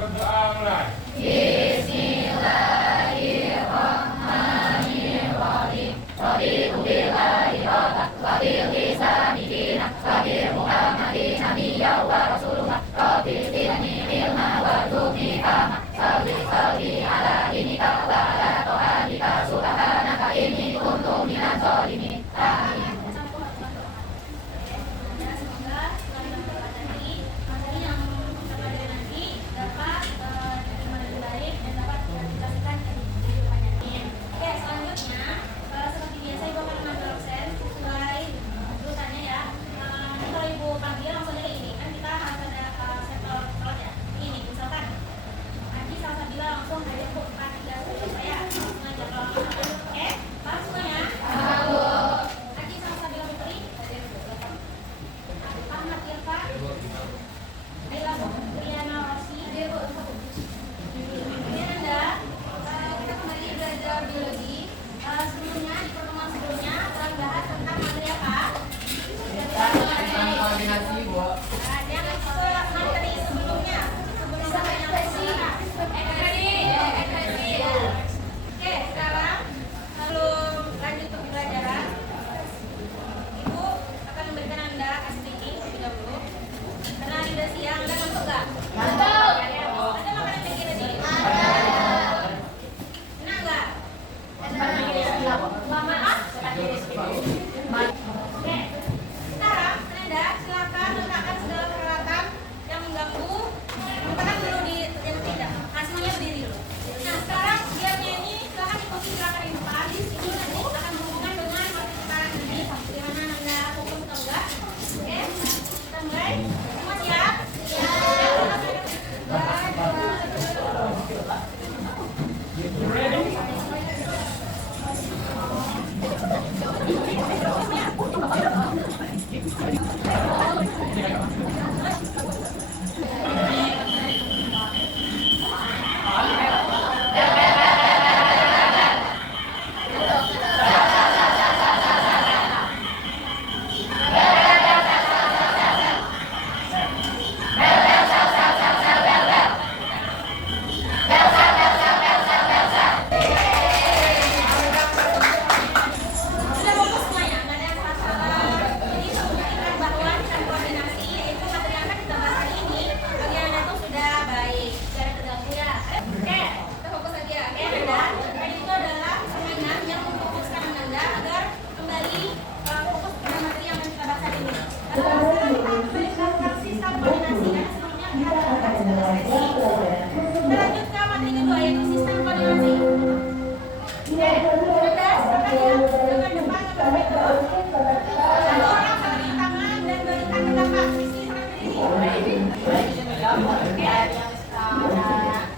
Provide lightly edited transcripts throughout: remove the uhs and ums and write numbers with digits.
Berdoa mulai. Bismillahirrahmanirrahim. Raditu billahi rabban wa bil islamil dinan wa bi Muhammadin nabiyyan wa rasulullah. Rabbi zidni ilman warzuqni fahman. Salli ala dinika wa ala ta'atika subhanaka inni kuntu minadz zalimin. Amin.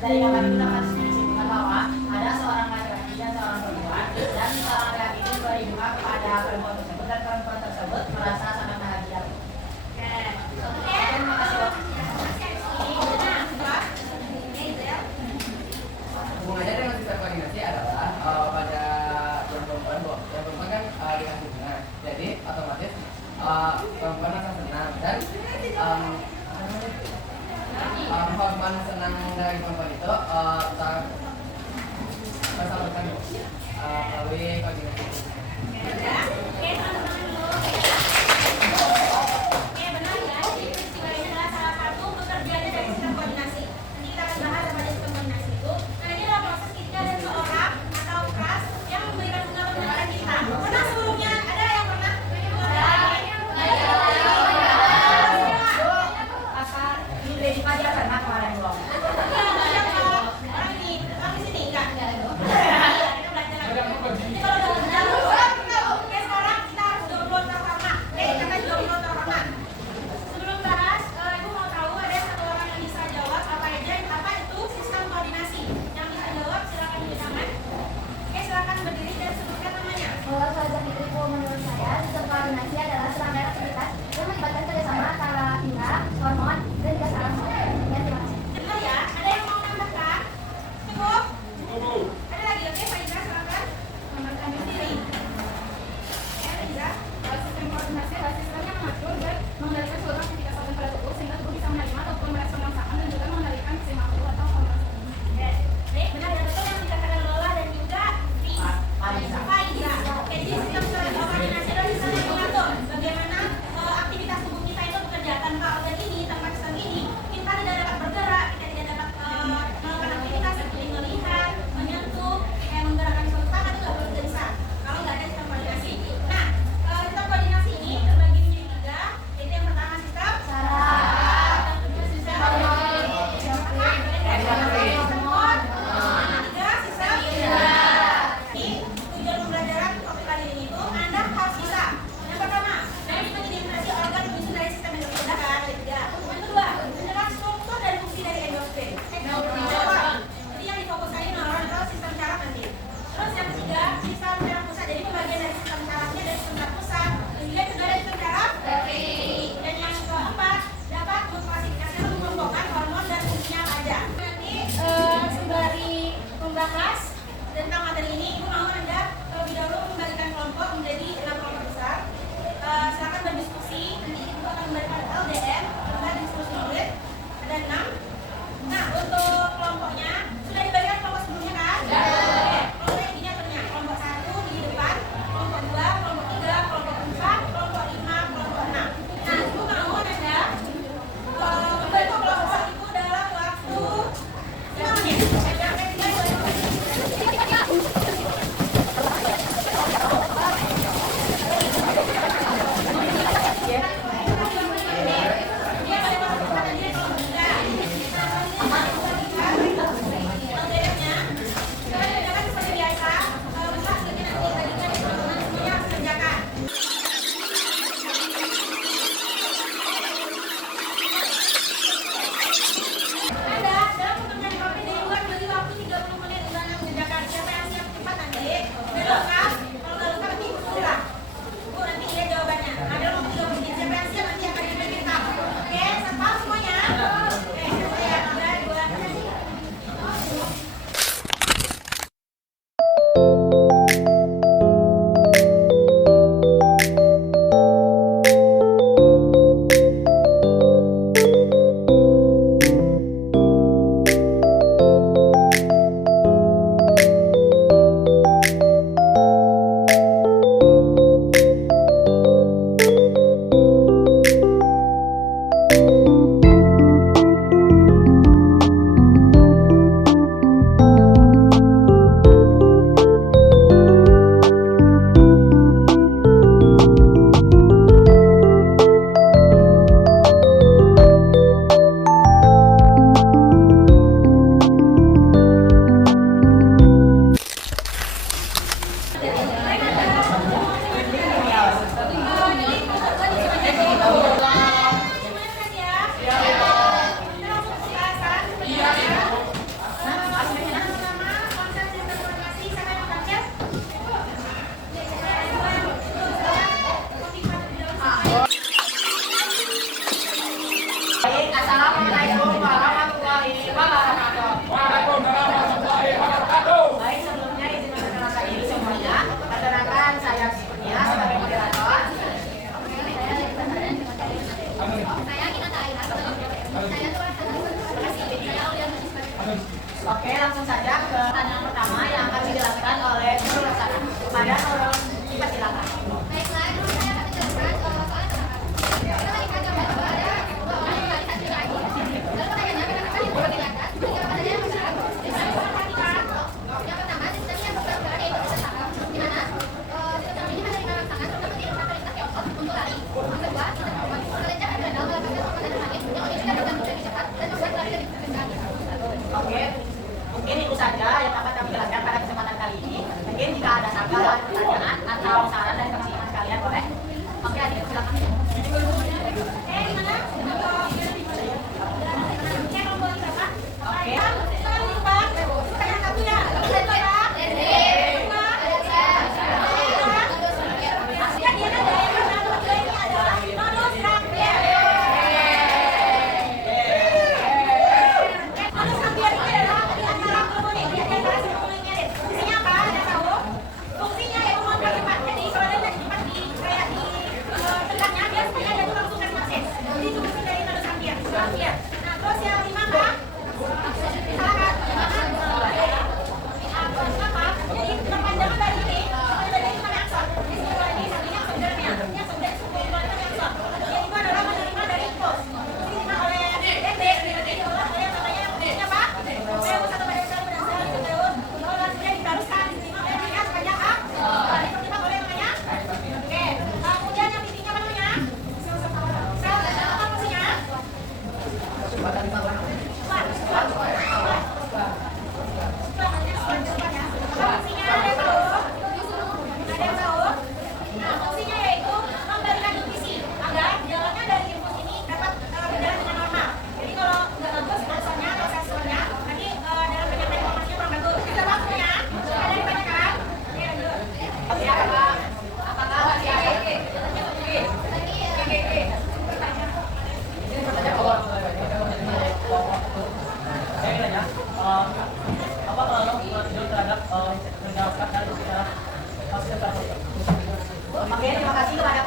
Dari yang kami gunakan disebutkan bahwa ada seorang laki-laki dan seorang perempuan, dan seorang laki-laki itu beriman kepada perempuan tersebut dan perempuan tersebut merasa sangat bahagia. Terima kasih. Hubungannya dengan sistem koordinasi adalah pada perempuan kan dikasih bunga, jadi otomatis perempuan akan senang dan hormon senang dari perempuan itu tersalurkan melalui koordinasi. Oke, Oke, langsung saja ke pertanyaan pertama yang akan dijelaskan oleh Nurul Roksana. Kepada Nurul, dipersilakan. Baiklah, dulu saya akan menjelaskan soal pertama. Kita melihat gambar bahwa ada dua orang yang lari satu lagi. Lalu pertanyaannya, apakah itu kelihatan? Jawabannya masyarakat. Yang pertama, sistemnya bergerak yaitu sistem di mana sistem ini menerima rangsangan terutama di rentang perintah Tiongkok untuk lari. Yang kedua, sistem kelenjar adrenal melakukan kekuatan semakin yang original bergantung lebih cepat dan membuat lari lebih cepat. Oke, mungkin itu saja yang dapat kami jelaskan pada kesempatan kali ini. Mungkin jika ada sanggahan, pertanyaan, atau saran dari teman-teman sekalian boleh. Oke, adik, silakan. Oke, terima kasih kepada